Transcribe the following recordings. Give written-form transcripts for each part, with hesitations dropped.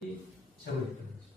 제거됐던 거죠.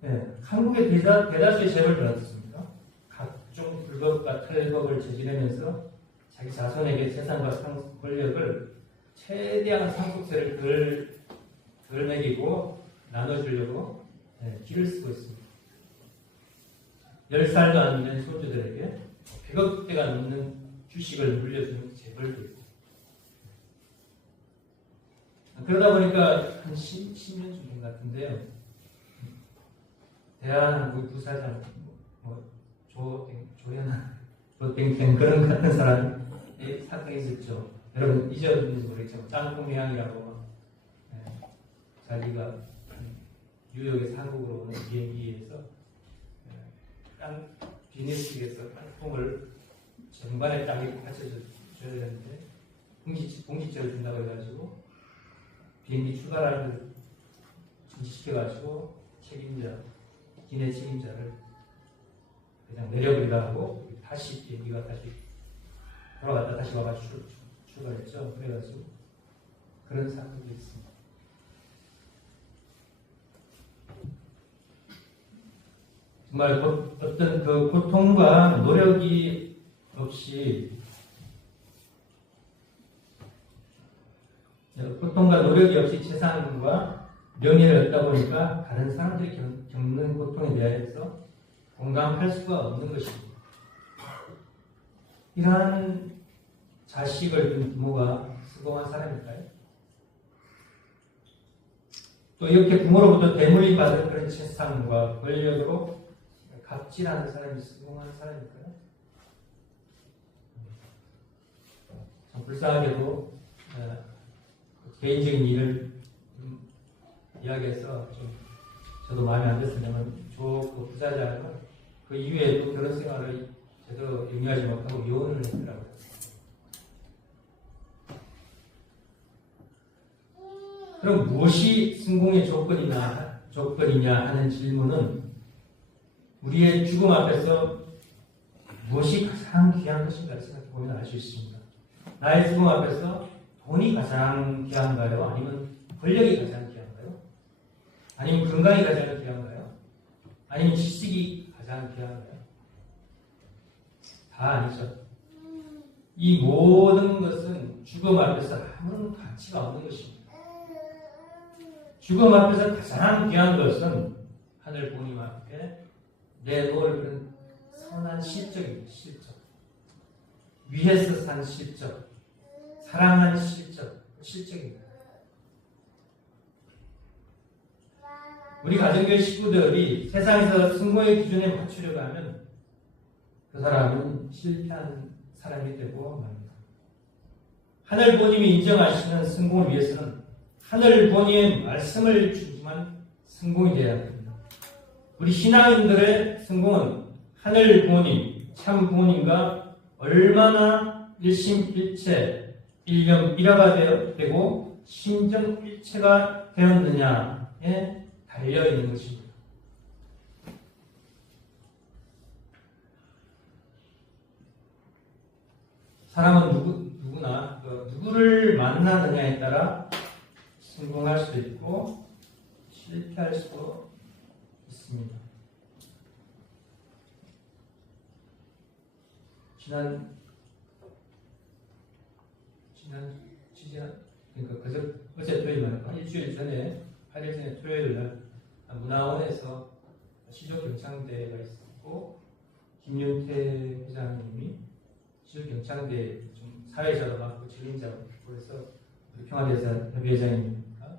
네, 한국의 대다수의 재벌들은 어떻습니까? 각종 불법과 탈법을 저지르면서 자기 자손에게 재산과 권력을 최대한 상속세를 덜 매기고 나눠주려고 길을 쓰고 있습니다. 10살도 안 된 손주들에게 100억대가 넘는 주식을 물려주는 재벌도 있고, 그러다 보니까 한 10년 좀 된 것 같은데요. 대한항공 부사장 조땡땡 그런 같은 사람의 사건이 있었죠. 여러분 잊었는지 모르겠지만 짱콩미양이라고 자기가 뉴욕에서 한국으로 오는 비행기에서 비닐식에서 땅콩을 전반에 딱 이렇게 받쳐줘야 되는데 공기죄를 준다고 해가지고 비행기 출발하는 걸 중지시켜가지고 기내 책임자를 그냥 내려버리다 하고 다시 비행기가 다시 돌아갔다 다시 와가지고 출발했죠. 그래가지고 그런 사건도 있습니다. 정말 어떤 그 고통과 노력이 없이 재산과 명예를 얻다 보니까 다른 사람들이 겪는 고통에 대해서 공감할 수가 없는 것입니다. 이러한 자식을 둔 부모가 수고한 사람일까요? 또 이렇게 부모로부터 대물림 받은 그런 재산과 권력으로 갑질하는 사람이 수고한 사람일까요? 참 불쌍하게도 개인적인 일을 이야기해서 좀 저도 마음에 안 들었습니다만 그 부자자는 그 이후에도 결혼 생활을 제대로 영위하지 못하고 이혼을 했더라고요. 그럼 무엇이 성공의 조건이냐 하는 질문은 우리의 죽음 앞에서 무엇이 가장 귀한 것인가를 생각해보면 알 수 있습니다. 나의 죽음 앞에서 돈이 가장 귀한가요? 아니면 권력이 가장 귀한가요? 아니면 건강이 가장 귀한가요? 아니면 지식이 가장 귀한가요? 다 아니죠. 이 모든 것은 죽음 앞에서 아무런 가치가 없는 것입니다. 죽음 앞에서 가장 귀한 것은 하늘 부모님 앞에 내놓을 그런 선한 실적입니다. 실적. 위에서 산 실적. 사랑하는 실적입니다. 우리 가정교회 식구들이 세상에서 성공의 기준에 맞추려고 하면 그 사람은 실패한 사람이 되고 맙니다. 하늘 부모님이 인정하시는 성공을 위해서는 하늘 부모님의 말씀을 중심한 성공이 되어야 합니다. 우리 신앙인들의 성공은 하늘 부모님, 참 부모님과 얼마나 일심일체, 일념일화가 되고 심정일체가 되었느냐에 달려있는 것입니다. 사람은 누구나 누구를 만나느냐에 따라 성공할 수도 있고 실패할 수도 있습니다. 그러니까 어제 토요일 한 일주일 전에 8일 전에 토요일 날 문화원에서 시조경창대가 있었고 김윤태 회장님이 시조경창대 좀 사회자도 맡고 책임자고 그래서 평화대사 협의회장님과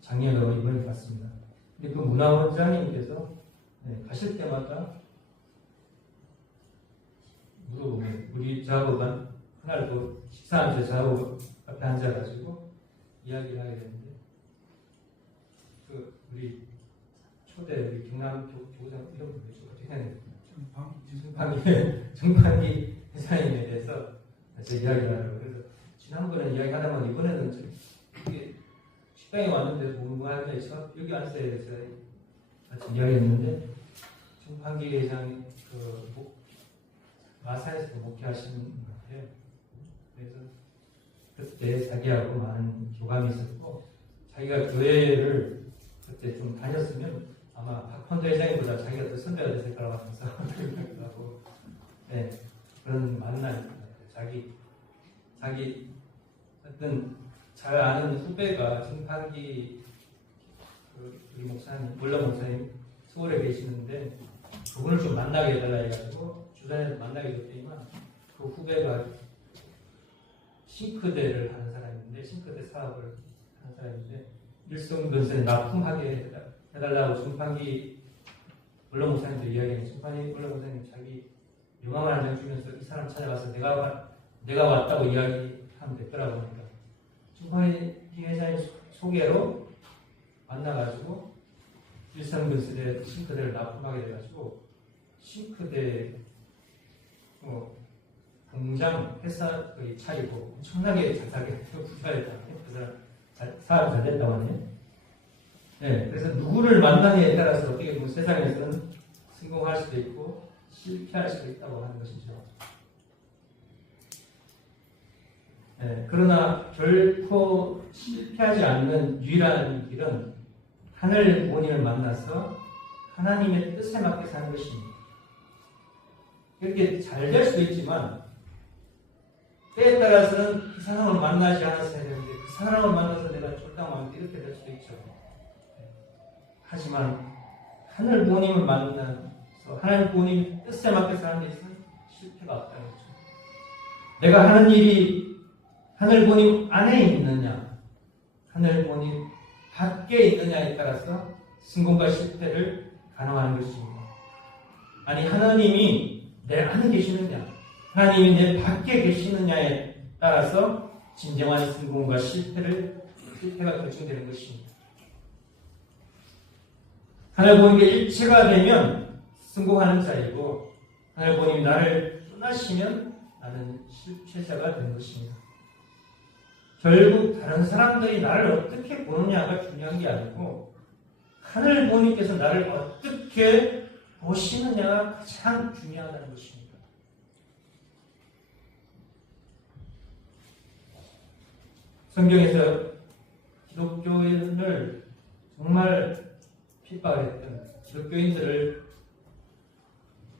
작년으로 이번에 갔습니다. 근데 그 문화원장님께서 가실 때마다 물어보면 우리 저하고가 그날 그 식사하면서 저하고 앞에 앉아가지고 이야기를 하게 되는데 그 우리 초대 우리 경남 교장 이런 분이 어떻게 생각해요? 정판기 회장님에 대해서 저 이야기를 하려고 그래서 지난번에 이야기하다 보니 이번에는 좀 이게 식당에 왔는데 무한하게 여기 앉아야 해서 같이 이야기했는데 정판기 회장이 마사에서 목회하시는 것 같아요. 그래서 그때 자기하고 많은 교감이 있었고 자기가 교회를 그때 좀 다녔으면 아마 박헌도 회장님보다 자기가 더 선배가 됐을 거라고 하면서 하고 네, 그런 만남이 자기 어떤 잘 아는 후배가 정판기 우리 목사님, 물론 목사님 서울에 계시는데 그분을 좀 만나게 해달라 해가지고 주변에서 만나게 됐더니만 그 후배가 싱크대를 하는 사람인데 싱크대 사업을 하는 사람인데 일성변선에 납품하게 해달라고 정판기 물론 목사님도 이야기하는 정판기 물론 목사님 자기 명함을 한 장 주면서 이 사람 찾아가서 내가 왔다고 이야기하면 됐더라고 하니까 정판기 회장님 소개로 만나가지고 일성변선에 싱크대를 납품하게 돼가지고 싱크대 공장 회사 거의 차리고 엄청나게 자사게 부자였다. 그 사람 사업이 잘 됐다고 하네. 네, 그래서 누구를 만나느냐에 따라서 어떻게 보면 세상에서는 성공할 수도 있고 실패할 수도 있다고 하는 것이죠. 네, 그러나 결코 실패하지 않는 유일한 길은 하늘 본인을 만나서 하나님의 뜻에 맞게 사는 것입니다. 그렇게 잘 될 수도 있지만 때에 따라서는 그 사람을 만나지 않았어야 되는데 그 사람을 만나서 내가 쫄딱 이렇게 될 수도 있죠. 하지만 하늘 부모님을 만나서 하나님 부모님 뜻에 맞게 사는 데 있어서는 실패가 없다는 거죠. 내가 하는 일이 하늘 부모님 안에 있느냐 하늘 부모님 밖에 있느냐에 따라서 성공과 실패를 가능한 것입니다. 아니 하나님이 내 안에 계시느냐 하나님이 내 밖에 계시느냐에 따라서 진정한 성공과 실패가 결정되는 것입니다. 하늘 부모님께 일체가 되면 성공하는 자이고 하늘 부모님이 나를 떠나시면 나는 실패자가 되는 것입니다. 결국 다른 사람들이 나를 어떻게 보느냐가 중요한 게 아니고 하늘 부모님께서 나를 어떻게 보시느냐가 가장 중요하다는 것입니다. 성경에서 기독교인을 정말 핍박을 했던 기독교인들을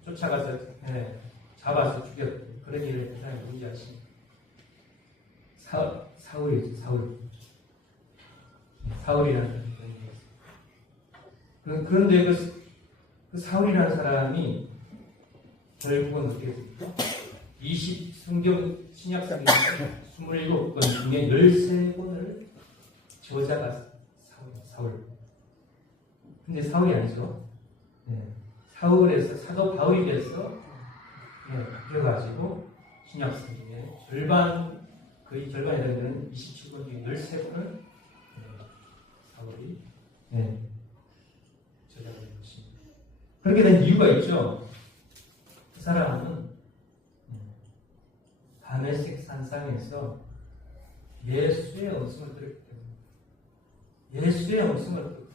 쫓아가서 잡아서 죽였던 그런 일을 그 사람이 뭔지 아십니까? 사울이죠. 사울이라는 그런 일이었어요. 그런데 그 사울이라는 사람이 결국은 어떻게 됐습니까? 성경 신약성경 27권 중에 13권을 저자가 사울. 근데 사울이 아니죠. 사울에서 사도 바울이 돼서 바뀌어가지고 신약성경의 거의 절반에 되는 27권 중에 13권을 사울이 저자가 된 것입니다. 그렇게 된 이유가 있죠. 그 사람은 다메섹 산상에서 예수의 음성을 들었기 때문에 예수의 음성을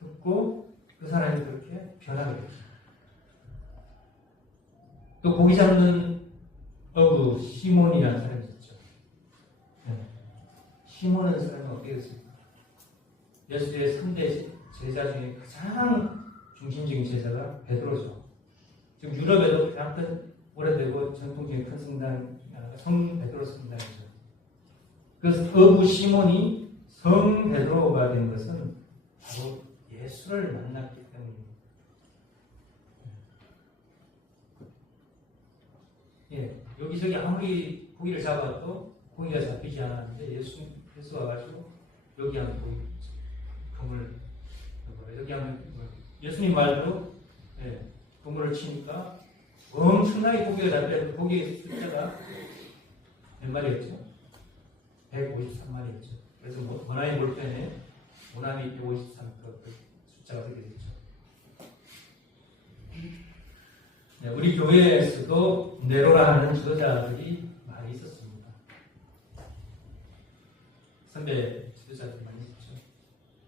듣고 그 사람이 그렇게 변하게 됐습니다. 또 고기 잡는 어부 시몬이라는 사람이 있었죠. 시몬은 사람이 어떻게 됐습니까? 예수의 3대 제자 중에 가장 중심적인 제자가 베드로죠. 지금 유럽에도 가장 큰 오래되고 전통적인 큰 성당 성 베드로 성당이죠. 그래서 어부 시몬이 성 베드로가 된 것은 바로 예수를 만났기 때문입니다. 여기저기 아무리 고기를 잡아도 고기가 잡히지 않았는데 예수 와가지고 여기 하면 고기 그물 여기 하면 예수님 말대로 그물을 치니까 엄청나게 고기가 잡혀서 고기의 숫자가 몇 마리였죠? 153마리였죠. 그래서 모나미 볼펜에 모나미 153 그 숫자가 되게 됐죠. 우리 교회에서도 네로라 하는 지도자들이 많이 있었습니다. 선배 지도자들이 많이 있었죠.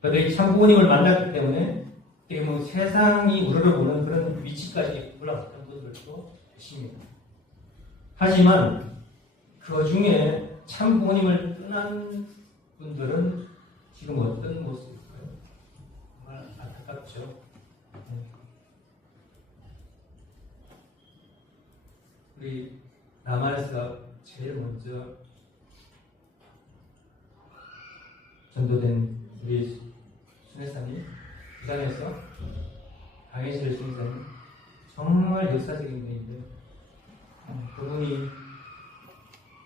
그런데 이 참 부모님을 만났기 때문에 어떻게 보면 세상이 우리를 보는 그런 위치까지 올라갔던 분들도 계십니다. 하지만 그 중에 참 부모님을 떠난 분들은 지금 어떤 모습일까요? 정말 안타깝죠. 우리 남한에서 제일 먼저 전도된 우리 순회사님, 부산에서 강혜실 순회사님, 정말 역사적인 분인데, 그분이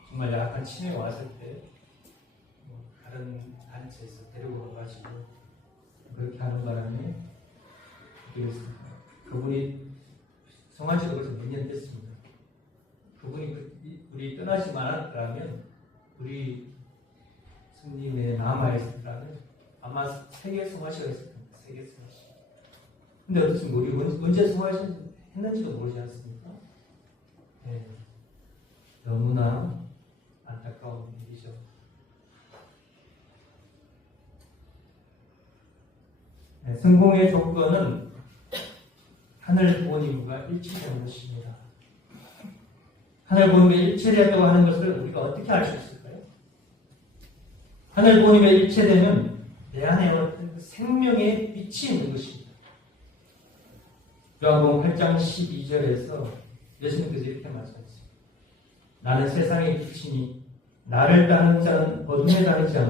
정말 약한 치매에 왔을 때 다른 단체에서 데리고 와가지고 그렇게 하는 바람에 그분이 성화지가 벌써 몇 년 됐습니다. 그분이 우리 떠나지 않았더라면, 우리 스님에 남아있었더라면 아마 세계 성화시가 있을 겁니다. 세계 성화시. 근데 어떻습니까? 우리 언제 성화시 했는지도 모르지 않습니까? 네. 너무나 안타까운 일이죠. 네, 성공의 조건은 하늘 부모님과 일치되는 것입니다. 하늘 부모님과 일치되었다고 하는 것을 우리가 어떻게 알 수 있을까요? 하늘 부모님과 일치되면 내 안에 어떤 생명의 빛이 있는 것입니다. 요한복음 8장 12절에서 예수님께서 이렇게 말씀하셨습니다. 나는 세상의 빛이니 나를 따르는 자는 어둠에 다니지 않고